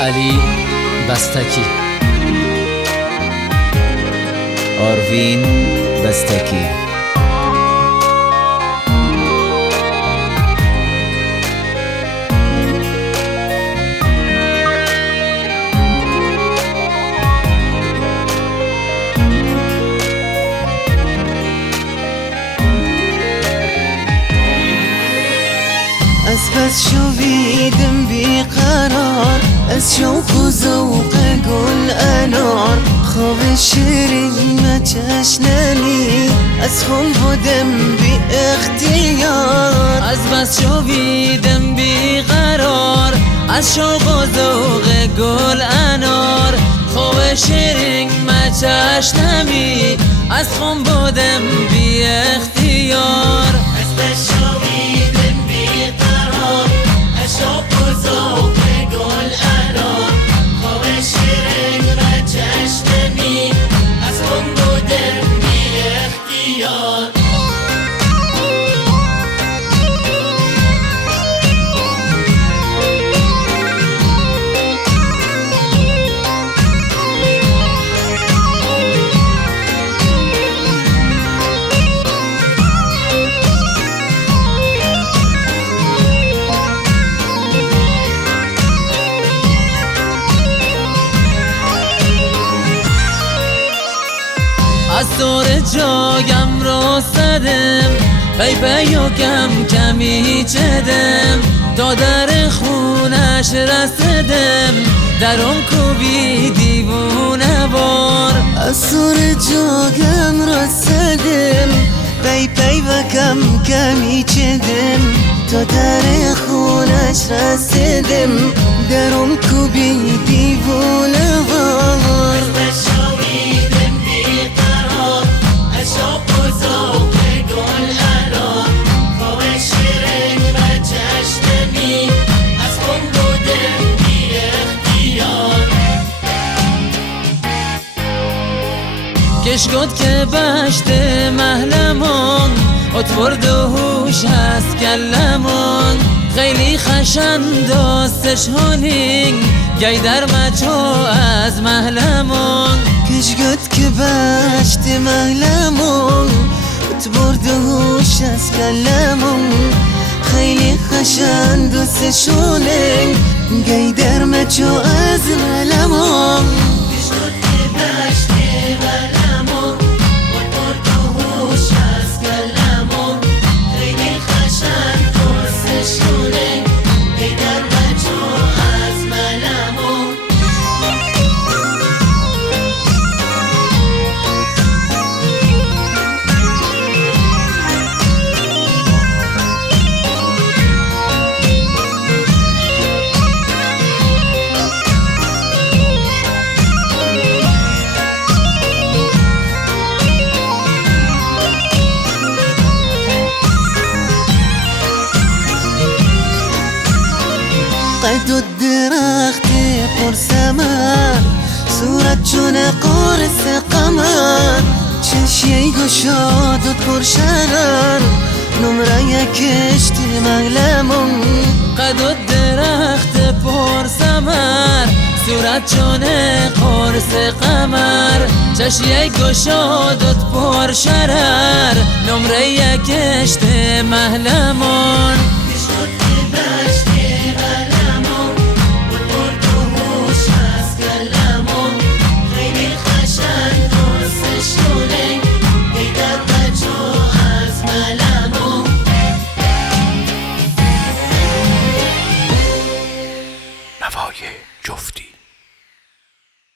علی بستکی، آروین بستکی. از بس شویدم بیقرار، از شوق و ذوق گل انار. خواب شیرین چشننی، از خون بودم بی اختیار. از بس شویدم بیقرار، از شوق و ذوق گل انار. خواب شیرین چشنمی، از خون بودم بی اختیار. از بس شویدم بیقرار، از شوق و ذوق گل انار. خواب شیرین چشنمی، از خون بودم بی اختیار. از دور جایم رو زدم، پی پی و کم کمی چدم. تا در خونش رسیدم، درم کوبی دیوونه وار. از دور جایم رو زدم، پی پی و کم کمی چدم. تا در خونش رسیدم، درم کوبی دیوونه وار. کش گد که بشت محلمون، اتبرد و هوش از کلمون. خیلی خشن داستش هونین، گی در مچو از محلمون. کش گد که بشت محلمون، اتبرد و هوش از کلمون. خیلی خشن داستشونین، گی در مچو از محلمون. قد و درخت پر ثمر، صورت چون قرص قمر. چشی گشاد و پر شرر، نمره یکشت مغلمون. قد و درخت پر ثمر، صورت چون قرص قمر. چشیه گشادت پر شرر، نمره یکشت محلمون. نوای جفتی.